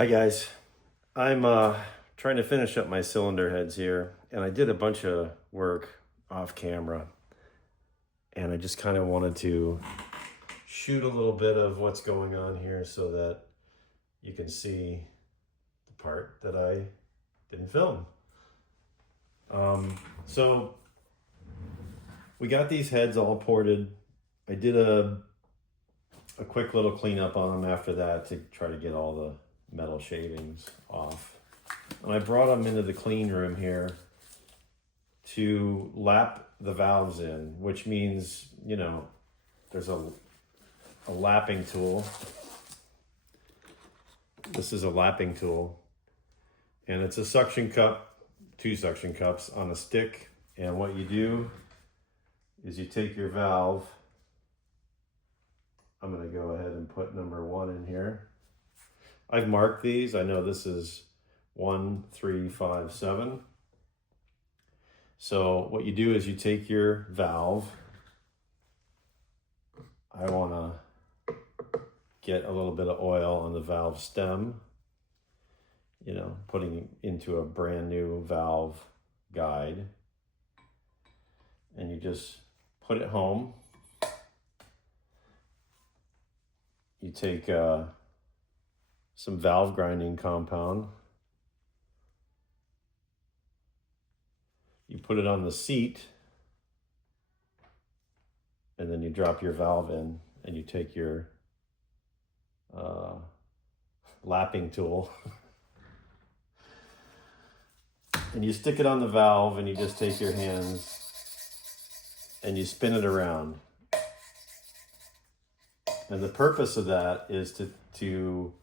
Hi guys, I'm trying to finish up my cylinder heads here, and I did a bunch of work off camera, and I just kind of wanted to shoot a little bit of what's going on here so that you can see the part that I didn't film. So we got these heads all ported. I did a quick little cleanup on them after that to try to get all the metal shavings off. And I brought them into the clean room here to lap the valves in, which means, you know, there's a lapping tool. This is a lapping tool, and it's a suction cup, 2 suction cups on a stick. And what you do is you take your valve. I'm going to go ahead and put number 1 in here. I've marked these. I know this is 1, 3, 5, 7. So what you do is you take your valve. I want to get a little bit of oil on the valve stem, you know, putting into a brand new valve guide. And you just put it home. You take some valve grinding compound. You put it on the seat, and then you drop your valve in, and you take your lapping tool and you stick it on the valve, and you just take your hands and you spin it around. And the purpose of that is to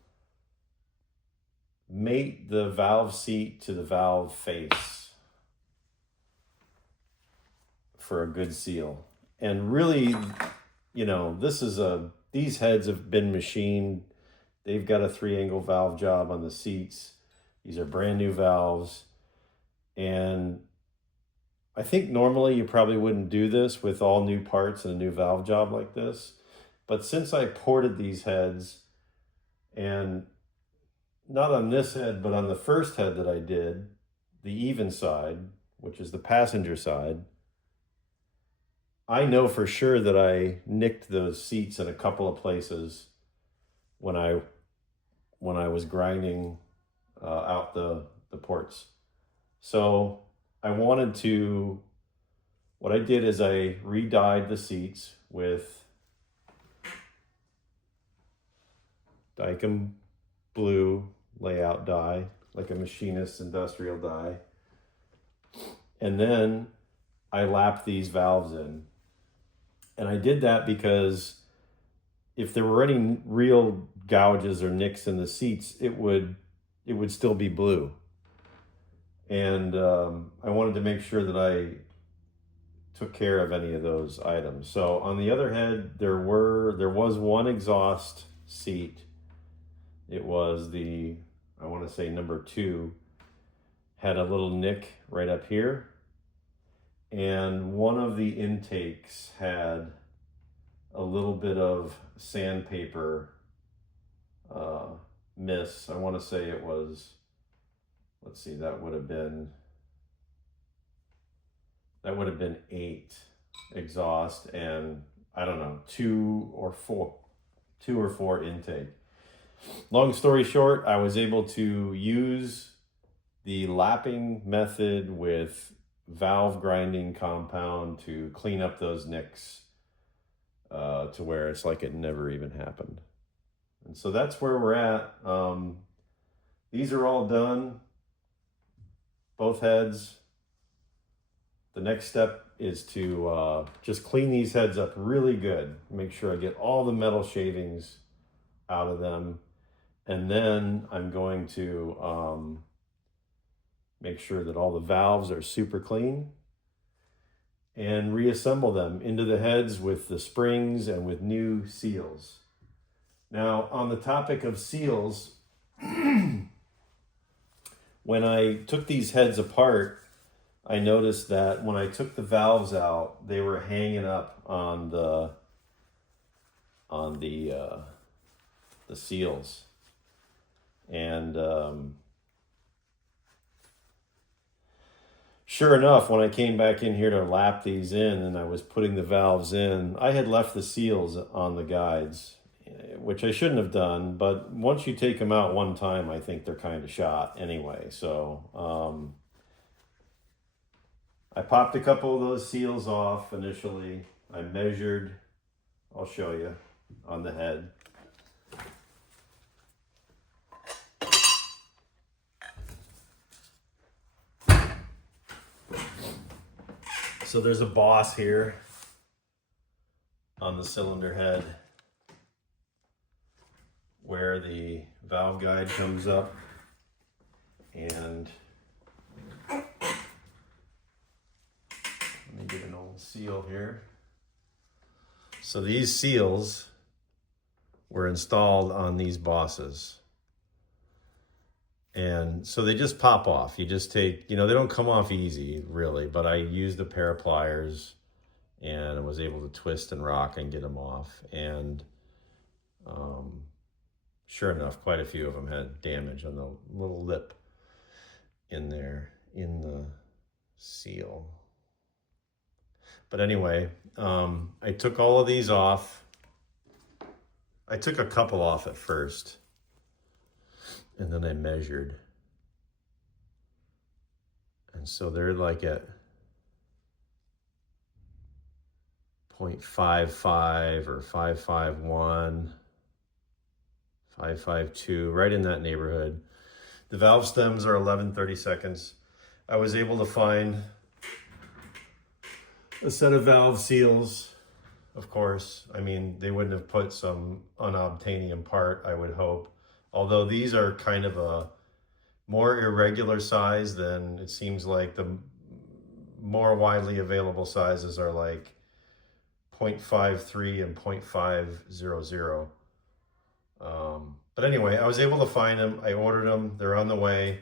mate the valve seat to the valve face for a good seal. And really, you know, these heads have been machined. They've got a 3-angle valve job on the seats. These are brand new valves. And I think normally you probably wouldn't do this with all new parts and a new valve job like this. But since I ported these heads, and not on this head, but on the first head that I did, the even side, which is the passenger side, I know for sure that I nicked those seats in a couple of places when I was grinding out the ports. So what I did is I re-dyed the seats with Dykem blue layout dye, like a machinist industrial dye. And then I lapped these valves in. And I did that because if there were any real gouges or nicks in the seats, it would still be blue. And I wanted to make sure that I took care of any of those items. So on the other head, there was one exhaust seat. It was I want to say number 2, had a little nick right up here. And one of the intakes had a little bit of sandpaper miss. I want to say it was, let's see, that would have been 8 exhaust, and I don't know, 2 or 4 intake. Long story short, I was able to use the lapping method with valve grinding compound to clean up those nicks to where it's like it never even happened. And so that's where we're at. These are all done, both heads. The next step is to just clean these heads up really good. Make sure I get all the metal shavings out of them. And then I'm going to make sure that all the valves are super clean and reassemble them into the heads with the springs and with new seals. Now, on the topic of seals, when I took these heads apart, I noticed that when I took the valves out, they were hanging up on the seals. And sure enough, when I came back in here to lap these in and I was putting the valves in, I had left the seals on the guides, which I shouldn't have done. But once you take them out one time, I think they're kind of shot anyway. So I popped a couple of those seals off initially. I measured, I'll show you, on the head. So there's a boss here on the cylinder head where the valve guide comes up, and let me get an old seal here. So these seals were installed on these bosses. And so they just pop off. You just take, they don't come off easy really, but I used a pair of pliers and I was able to twist and rock and get them off. And sure enough, quite a few of them had damage on the little lip in there, in the seal. But anyway, I took all of these off. I took a couple off at first, and then I measured. And so they're like at 0.55 or 551, 552, right in that neighborhood. The valve stems are 11/32. I was able to find a set of valve seals, of course. I mean, they wouldn't have put some unobtainium part, I would hope. Although these are kind of a more irregular size than it seems like the more widely available sizes are like 0.53 and 0.500. But anyway, I was able to find them. I ordered them. They're on the way.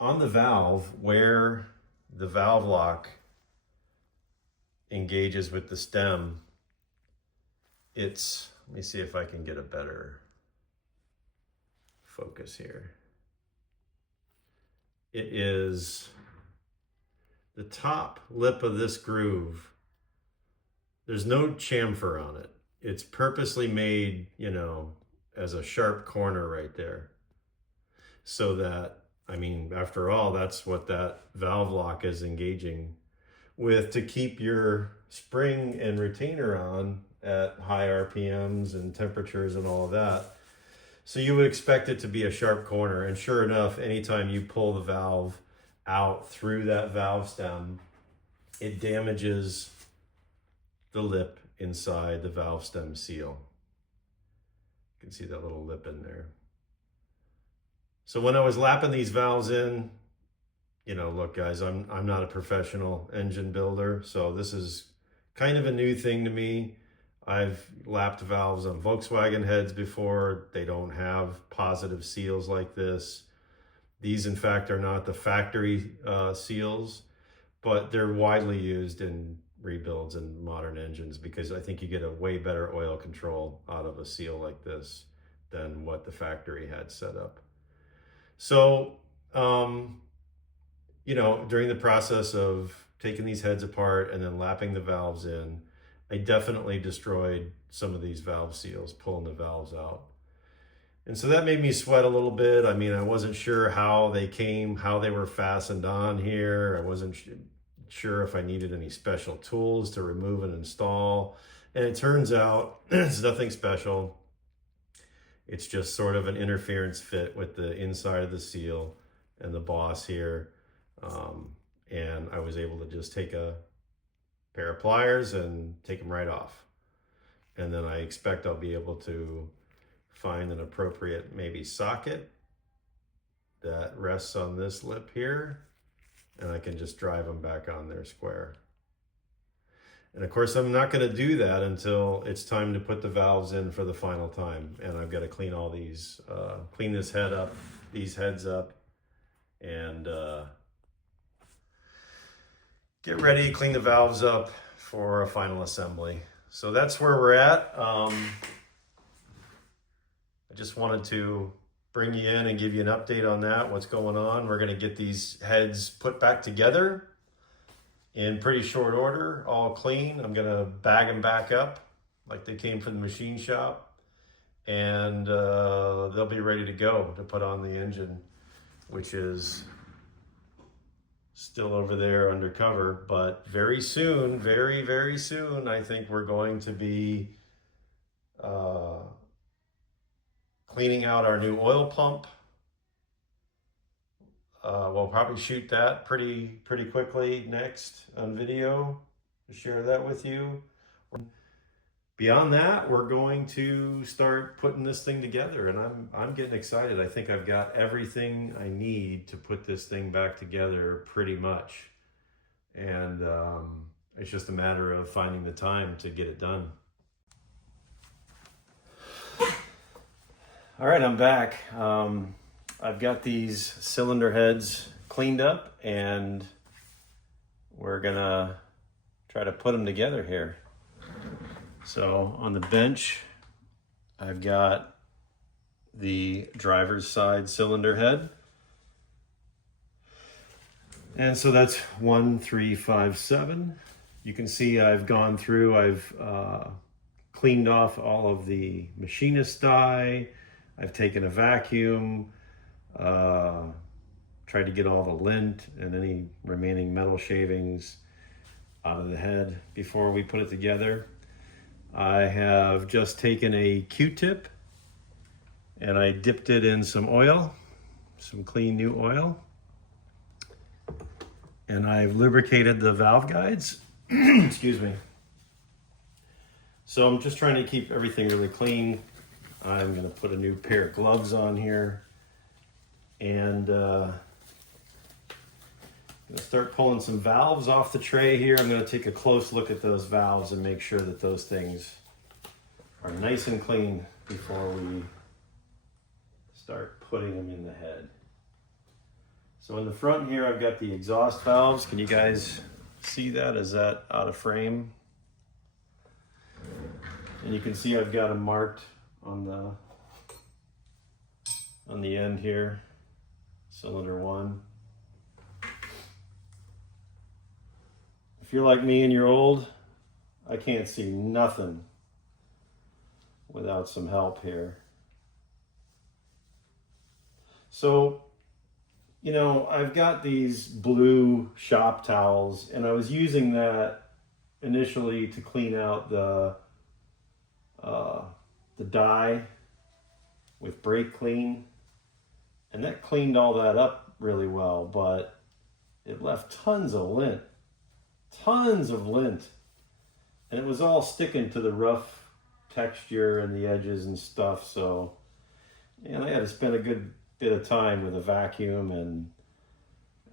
On the valve, where the valve lock engages with the stem, let me see if I can get a better focus here. It is the top lip of this groove. There's no chamfer on it. It's purposely made, as a sharp corner right there. So that, after all, that's what that valve lock is engaging with, to keep your spring and retainer on at high RPMs and temperatures and all of that. So you would expect it to be a sharp corner. And sure enough, anytime you pull the valve out through that valve stem, it damages the lip inside the valve stem seal. You can see that little lip in there. So when I was lapping these valves in, look guys, I'm not a professional engine builder, so this is kind of a new thing to me. I've lapped valves on Volkswagen heads before. They don't have positive seals like this. These, in fact, are not the factory seals, but they're widely used in rebuilds and modern engines because I think you get a way better oil control out of a seal like this than what the factory had set up. So, during the process of taking these heads apart and then lapping the valves in, I definitely destroyed some of these valve seals, pulling the valves out. And so that made me sweat a little bit. I wasn't sure how they were fastened on here. I wasn't sure if I needed any special tools to remove and install. And it turns out it's nothing special. It's just sort of an interference fit with the inside of the seal and the boss here. And I was able to just take a pair of pliers and take them right off. And then I expect I'll be able to find an appropriate maybe socket that rests on this lip here, and I can just drive them back on there square. And of course, I'm not going to do that until it's time to put the valves in for the final time. And I've got to clean all these, clean this head up, these heads up, and get ready, clean the valves up for a final assembly. So that's where we're at. I just wanted to bring you in and give you an update on that, what's going on. We're gonna get these heads put back together in pretty short order, all clean. I'm gonna bag them back up like they came from the machine shop, and they'll be ready to go to put on the engine, which is still over there undercover. But very soon, very, very soon, I think we're going to be cleaning out our new oil pump. We'll probably shoot that pretty quickly next on video to share that with you. Beyond that, we're going to start putting this thing together, and I'm getting excited. I think I've got everything I need to put this thing back together pretty much, and it's just a matter of finding the time to get it done. All right, I'm back. I've got these cylinder heads cleaned up, and we're gonna try to put them together here. So on the bench, I've got the driver's side cylinder head. And so that's 1, 3, 5, 7. You can see I've gone through, I've cleaned off all of the machinist dye. I've taken a vacuum, tried to get all the lint and any remaining metal shavings out of the head before we put it together. I have just taken a Q-tip and I dipped it in some oil, some clean new oil. And I've lubricated the valve guides, excuse me. So I'm just trying to keep everything really clean. I'm gonna put a new pair of gloves on here, and I'm gonna start pulling some valves off the tray here. I'm gonna take a close look at those valves and make sure that those things are nice and clean before we start putting them in the head. So in the front here, I've got the exhaust valves. Can you guys see that? Is that out of frame? And you can see I've got them marked on the end here, cylinder 1. If you're like me and you're old, I can't see nothing without some help here. So, you know, I've got these blue shop towels, and I was using that initially to clean out the dye with brake clean, and that cleaned all that up really well, but it left tons of lint, and it was all sticking to the rough texture and the edges and stuff. So, and I had to spend a good bit of time with a vacuum, and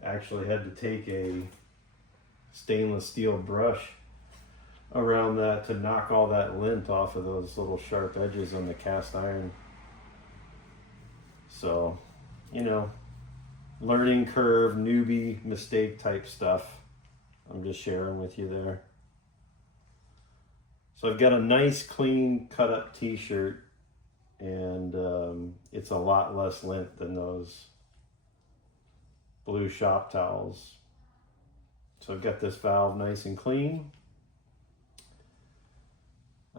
actually had to take a stainless steel brush around that to knock all that lint off of those little sharp edges on the cast iron. So, you know, learning curve, newbie mistake type stuff. I'm just sharing with you there. So I've got a nice clean cut up t-shirt, and it's a lot less lint than those blue shop towels. So I've got this valve nice and clean.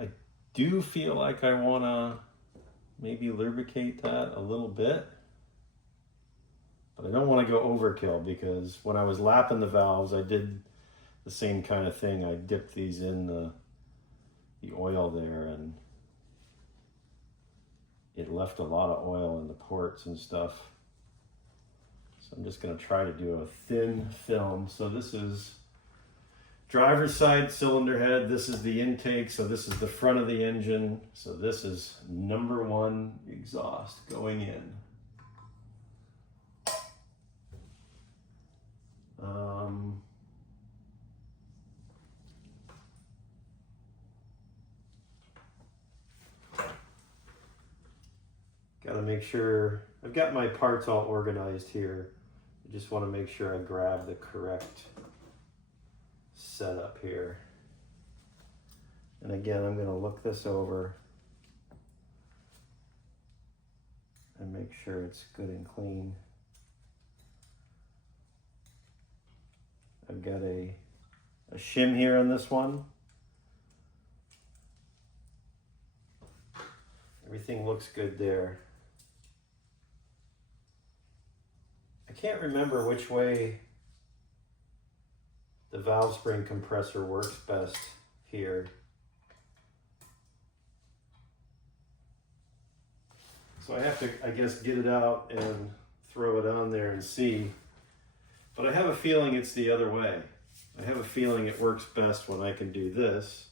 I do feel like I want to maybe lubricate that a little bit, but I don't want to go overkill, because when I was lapping the valves, I did the same kind of thing. I dipped these in the oil there, and it left a lot of oil in the ports and stuff. So I'm just going to try to do a thin film. So this is driver's side cylinder head. This is the intake. So this is the front of the engine. So this is number 1 exhaust going in. Got to make sure, I've got my parts all organized here. I just want to make sure I grab the correct setup here. And again, I'm going to look this over. make sure it's good and clean. I've got a shim here on this one. Everything looks good there. I can't remember which way the valve spring compressor works best here. So I have to, I guess, get it out and throw it on there and see. But I have a feeling it's the other way. I have a feeling it works best when I can do this.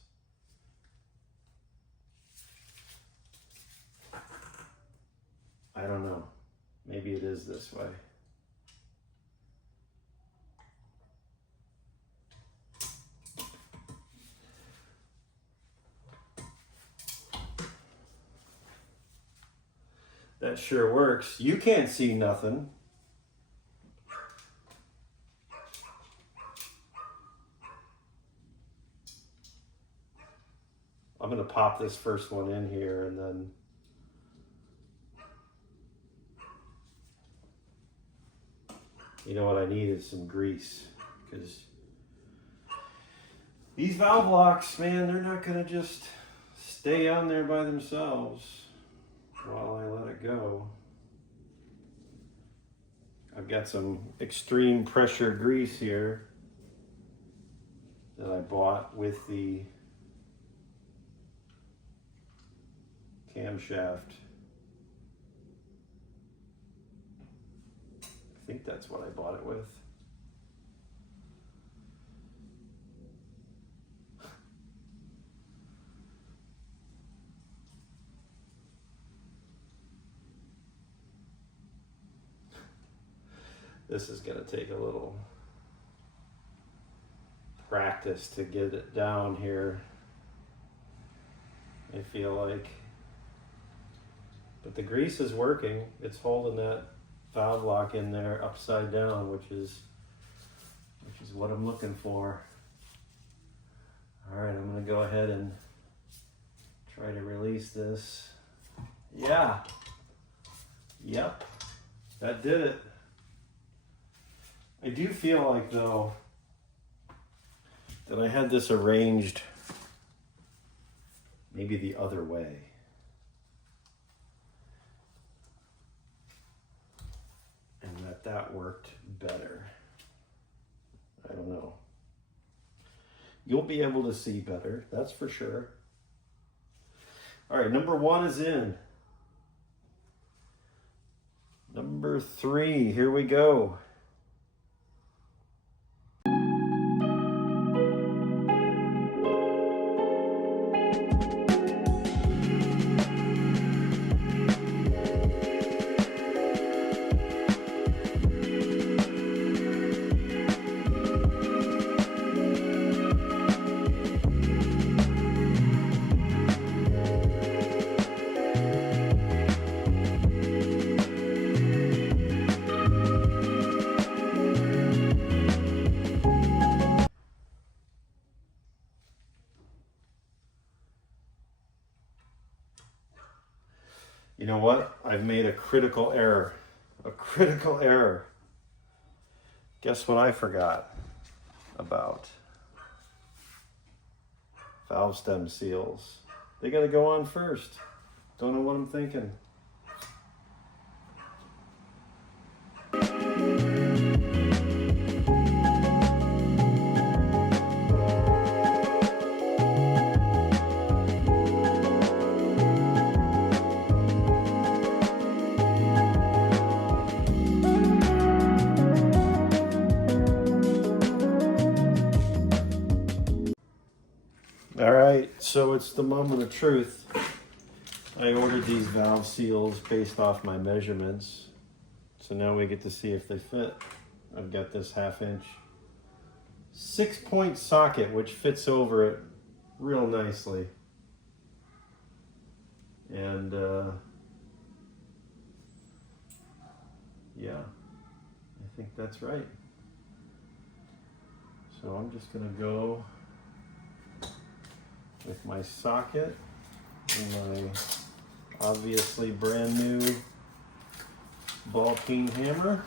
I don't know. Maybe it is this way. That sure works. You can't see nothing. I'm going to pop this first one in here and then you know what I need is some grease, because these valve locks, man, they're not going to just stay on there by themselves while I let it go. I've got some extreme pressure grease here that I bought with the camshaft. I think that's what I bought it with. This is going to take a little practice to get it down here, I feel like. But the grease is working. It's holding that valve lock in there upside down, which is what I'm looking for. All right, I'm going to go ahead and try to release this. Yeah. Yep. That did it. I do feel like, though, that I had this arranged maybe the other way. And that worked better. I don't know. You'll be able to see better, that's for sure. All right, number 1 is in. Number 3, here we go. You know what? I've made a critical error. A critical error. Guess what I forgot about? Valve stem seals. They gotta go on first. Don't know what I'm thinking. All right, so it's the moment of truth. I ordered these valve seals based off my measurements. So now we get to see if they fit. I've got this 1/2 inch 6-point socket, which fits over it real nicely. And yeah, I think that's right. So I'm just gonna go with my socket and my obviously brand new ball peen hammer.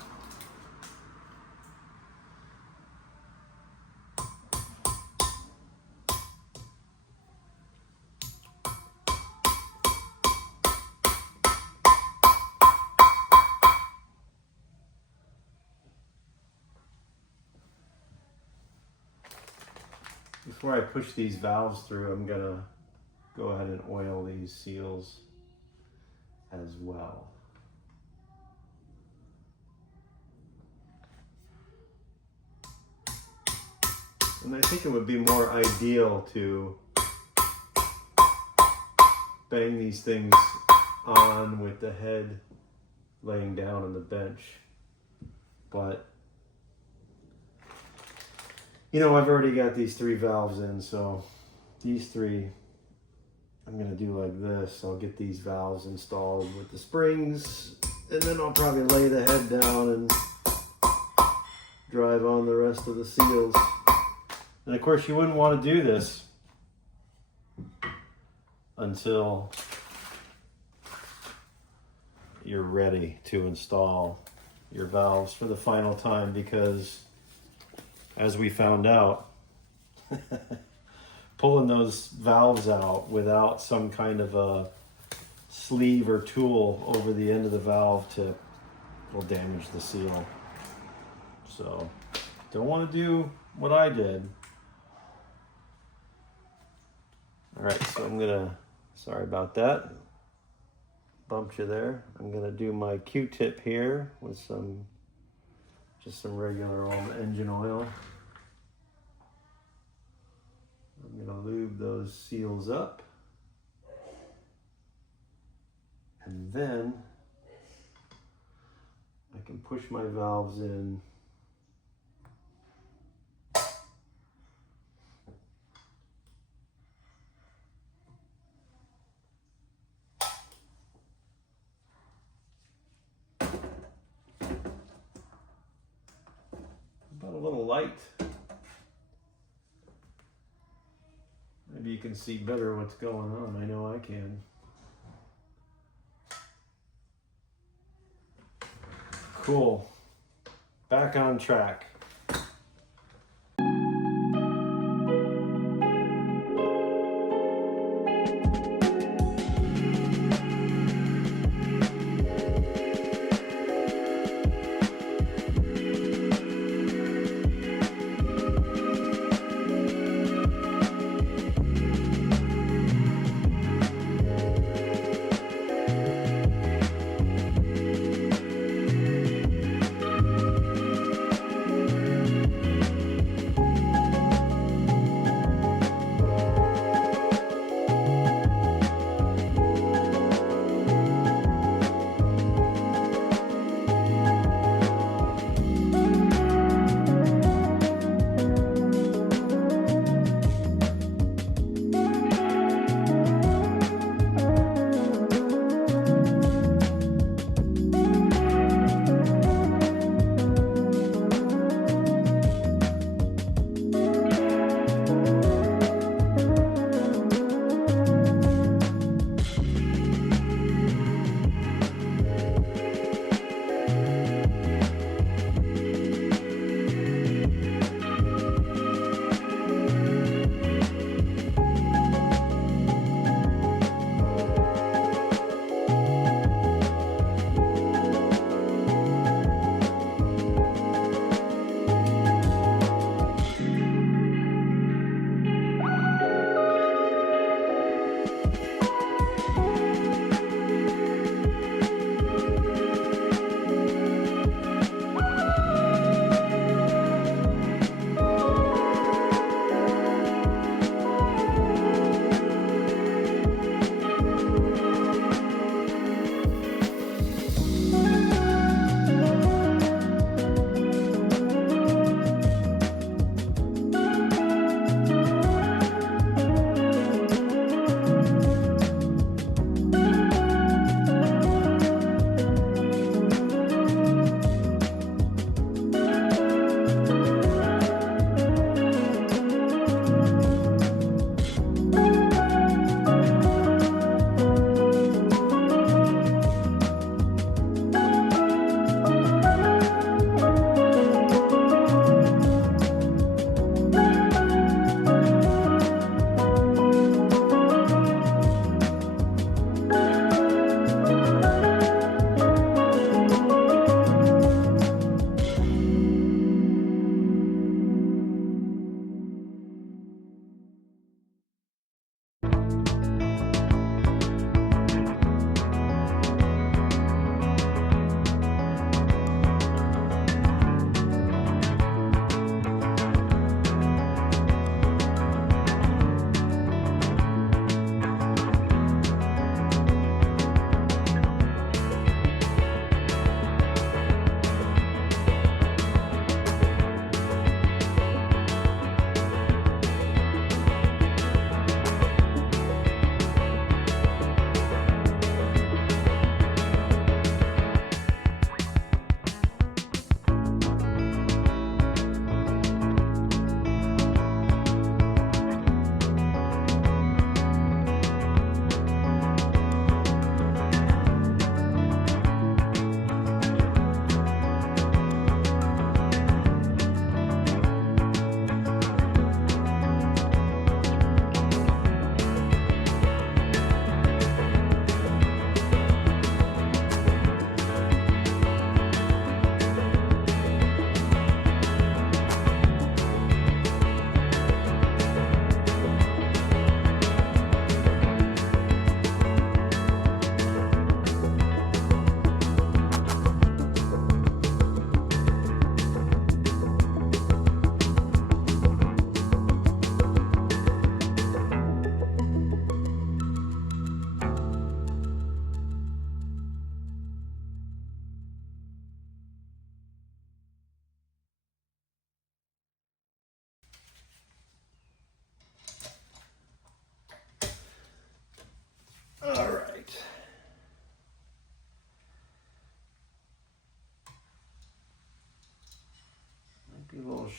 Before I push these valves through, I'm gonna go ahead and oil these seals as well. And I think it would be more ideal to bang these things on with the head laying down on the bench. But, you know, I've already got these 3 valves in, so these 3, I'm gonna do like this. I'll get these valves installed with the springs, and then I'll probably lay the head down and drive on the rest of the seals. And of course, you wouldn't want to do this until you're ready to install your valves for the final time, because as we found out, pulling those valves out without some kind of a sleeve or tool over the end of the valve tip will damage the seal. So don't want to do what I did. All right, so I'm gonna, sorry about that, bumped you there. I'm gonna do my Q-tip here with just some regular old engine oil. I'm gonna lube those seals up. And then I can push my valves in. About a little light. Maybe you can see better what's going on. I know I can. Cool. Back on track.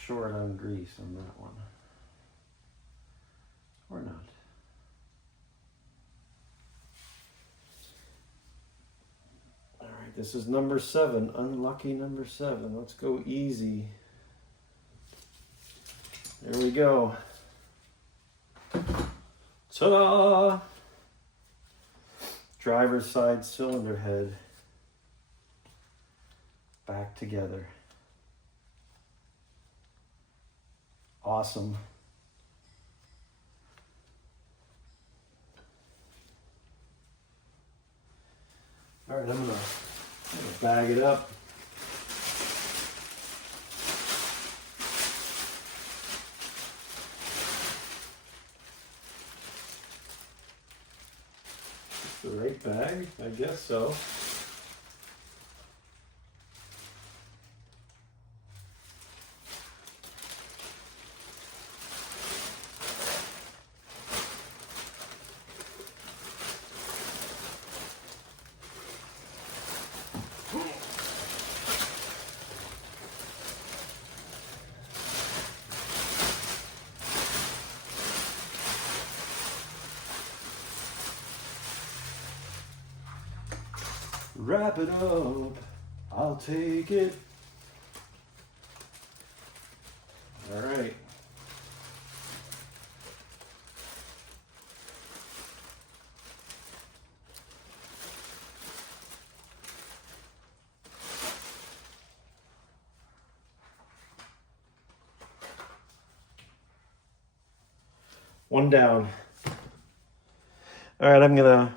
short on grease on that one. Or not. All right, this is number 7, unlucky number 7. Let's go easy. There we go. Ta-da! Driver's side cylinder head back together. Awesome. All right, I'm gonna bag it up. The right bag? I guess so. Wrap it up, I'll take it. All right. One down. All right, I'm gonna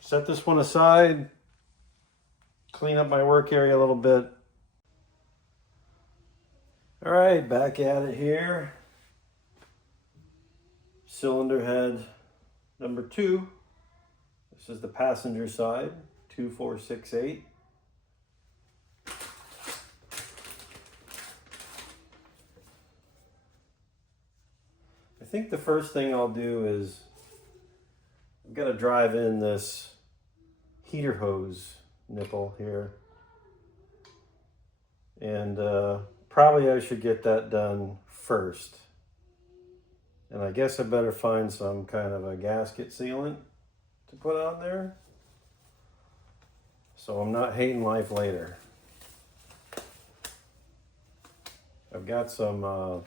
set this one aside. Clean up my work area a little bit. All right, back at it here. Cylinder head number 2. This is the passenger side, 2468. I think the first thing I'll do is I've got to drive in this heater hose nipple here, and probably I should get that done first, and I guess I better find some kind of a gasket sealant to put on there so I'm not hating life later. I've got some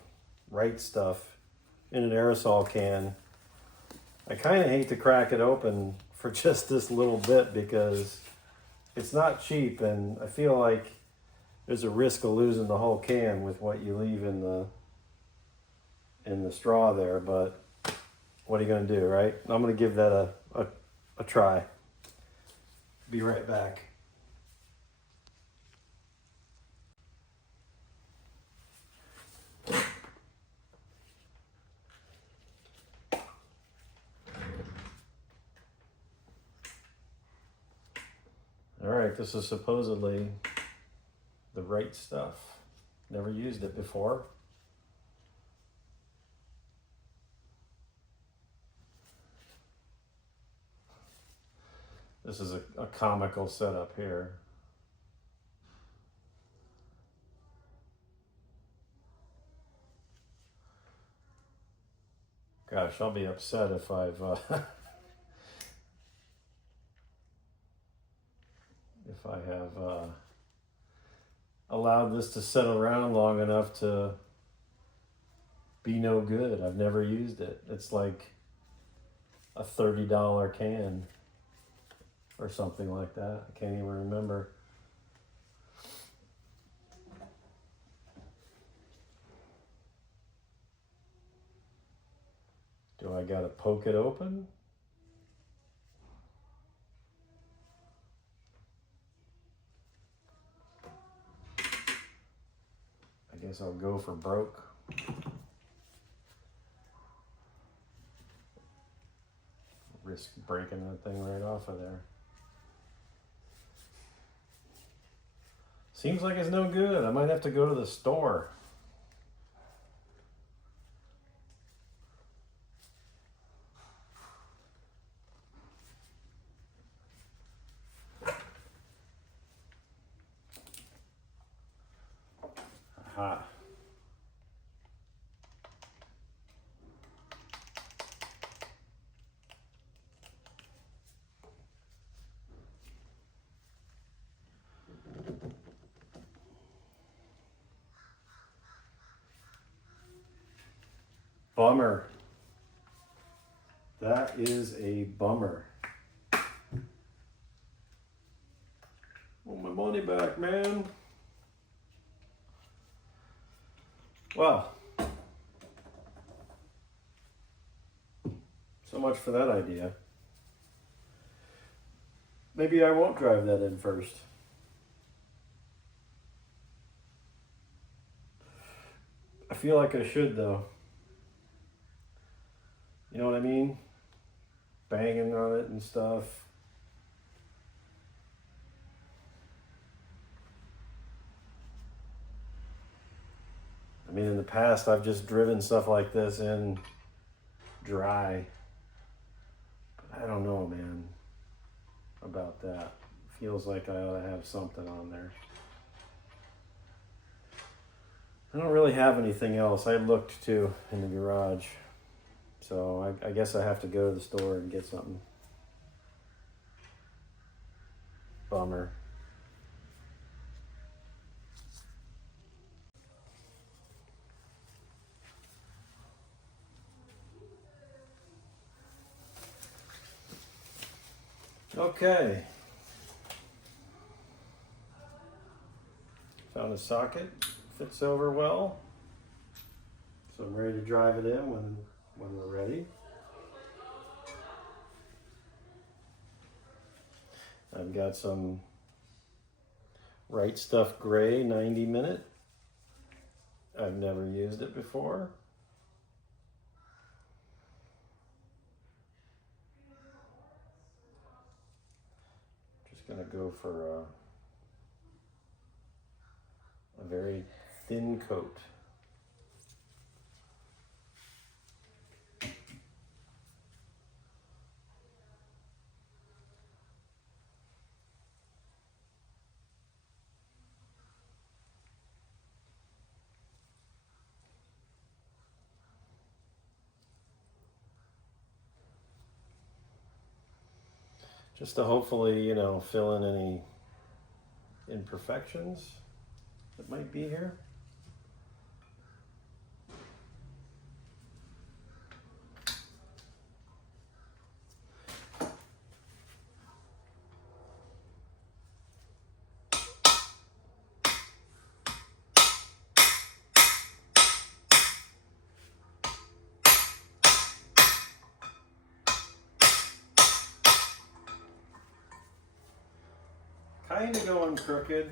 Right stuff in an aerosol can. I kind of hate to crack it open for just this little bit because it's not cheap, and I feel like there's a risk of losing the whole can with what you leave in the straw there, but what are you going to do, right? I'm going to give that a try. Be right back. All right, this is supposedly the Right stuff. Never used it before. This is a comical setup here. Gosh, I'll be upset if I've if I have allowed this to sit around long enough to be no good. I've never used it. It's like a $30 can or something like that. I can't even remember. Do I gotta poke it open? I guess I'll go for broke. Risk breaking that thing right off of there. Seems like it's no good. I might have to go to the store. Aha. Bummer. That is a bummer. Want my money back, man. Well, so much for that idea. Maybe I won't drive that in first. I feel like I should, though. You know what I mean? Banging on it and stuff. I mean, in the past, I've just driven stuff like this in dry. But I don't know, man, about that. Feels like I ought to have something on there. I don't really have anything else. I looked too in the garage. So I guess I have to go to the store and get something. Bummer. Okay. Found a socket. Fits over well. So I'm ready to drive it in when we're ready. I've got some Right Stuff Gray 90 minute. I've never used it before. Just gonna go for a very thin coat. Just to hopefully, you know, fill in any imperfections that might be here. Kind of going crooked.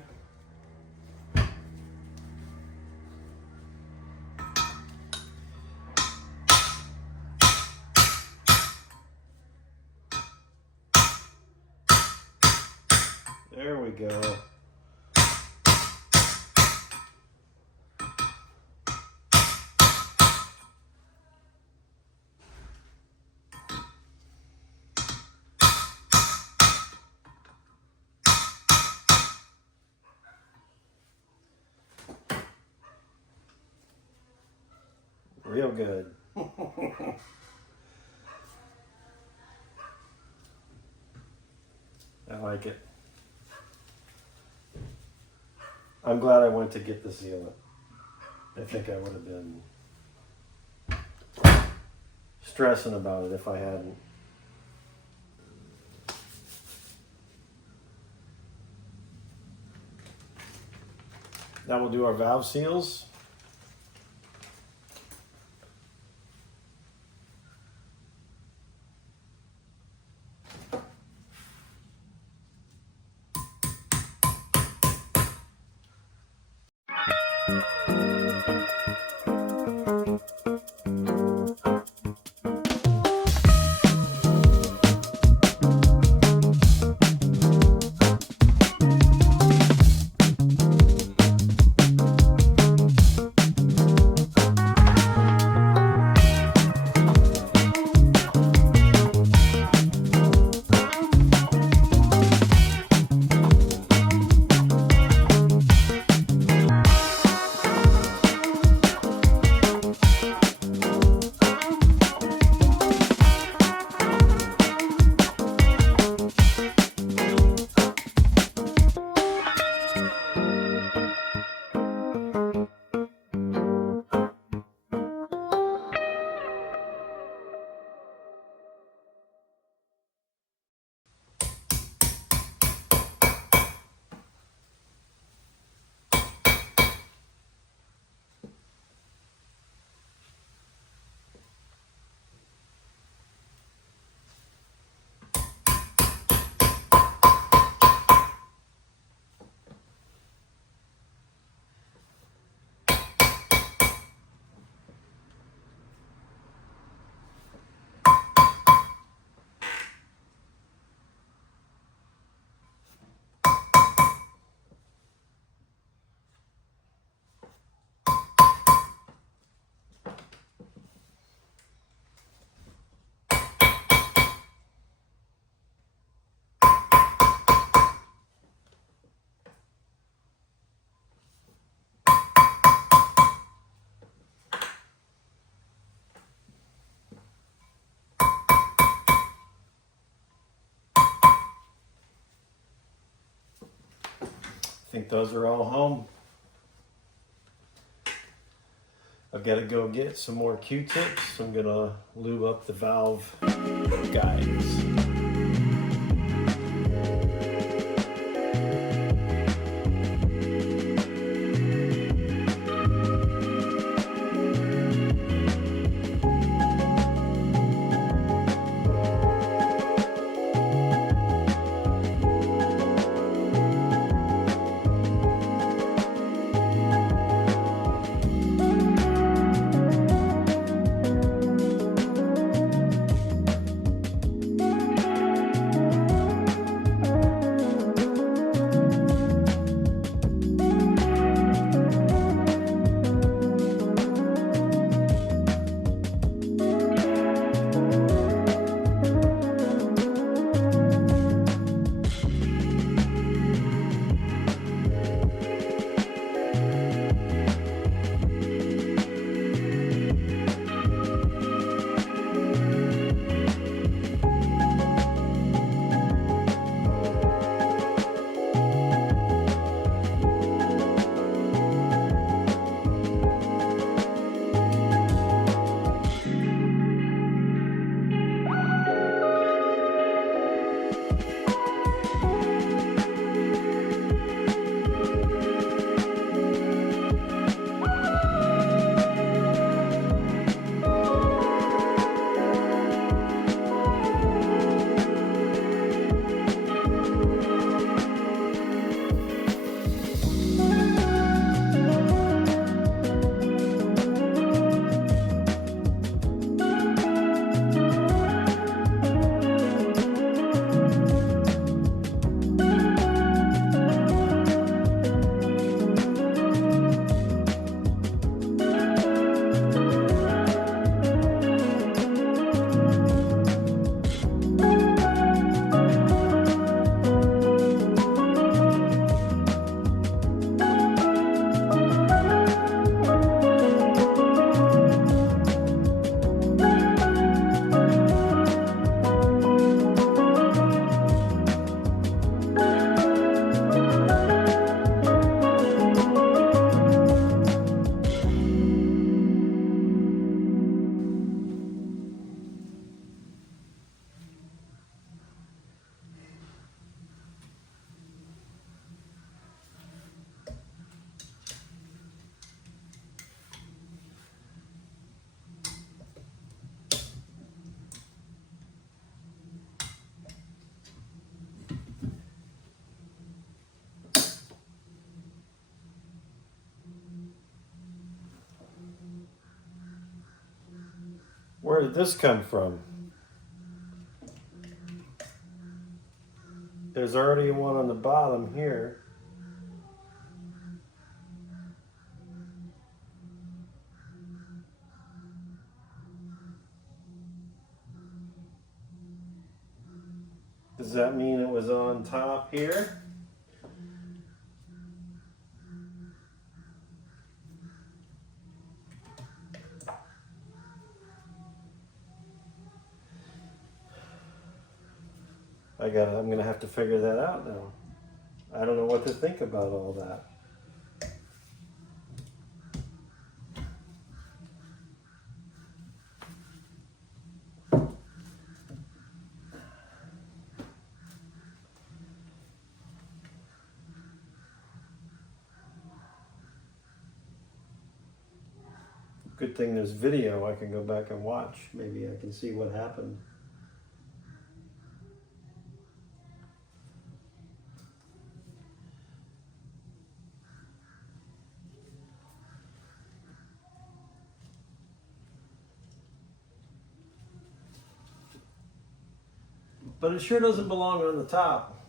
There we go. Real good. I like it. I'm glad I went to get the sealant. I think I would have been stressing about it if I hadn't. Now we'll do our valve seals. think those are all home. I've got to go get some more Q-tips. I'm gonna lube up the valve guides. Where did this come from? There's already one on the bottom here. Does that mean it was on top here? I'm gonna have to figure that out now. I don't know what to think about all that. Good thing there's video I can go back and watch. Maybe I can see what happened. But it sure doesn't belong on the top.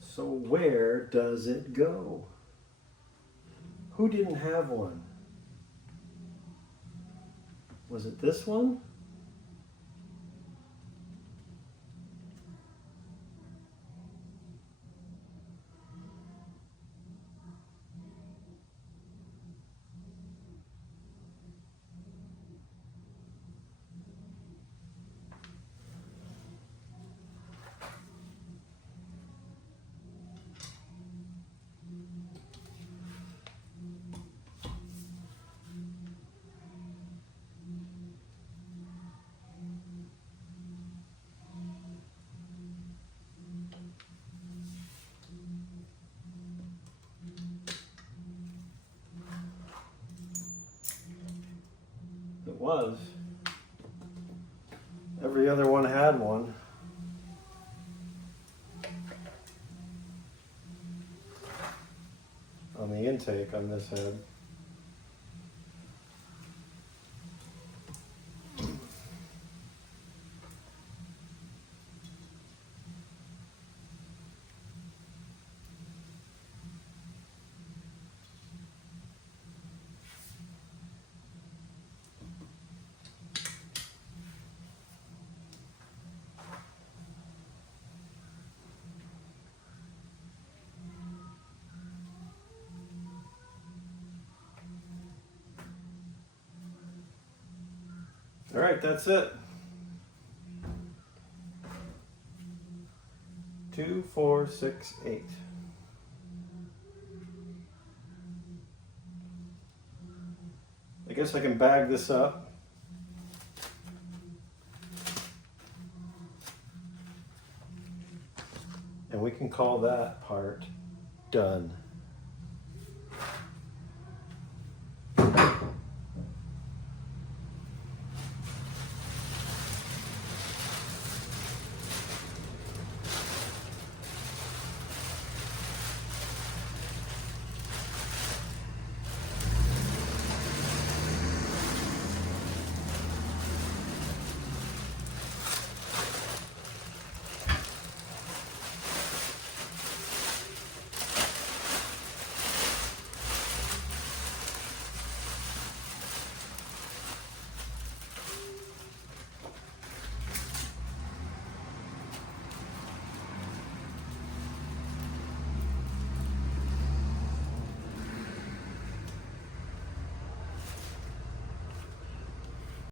So where does it go? Who didn't have one? Was it this one? was. Every other one had one. On the intake on this head. All right, that's it. 2, 4, 6, 8. I guess I can bag this up. And we can call that part done.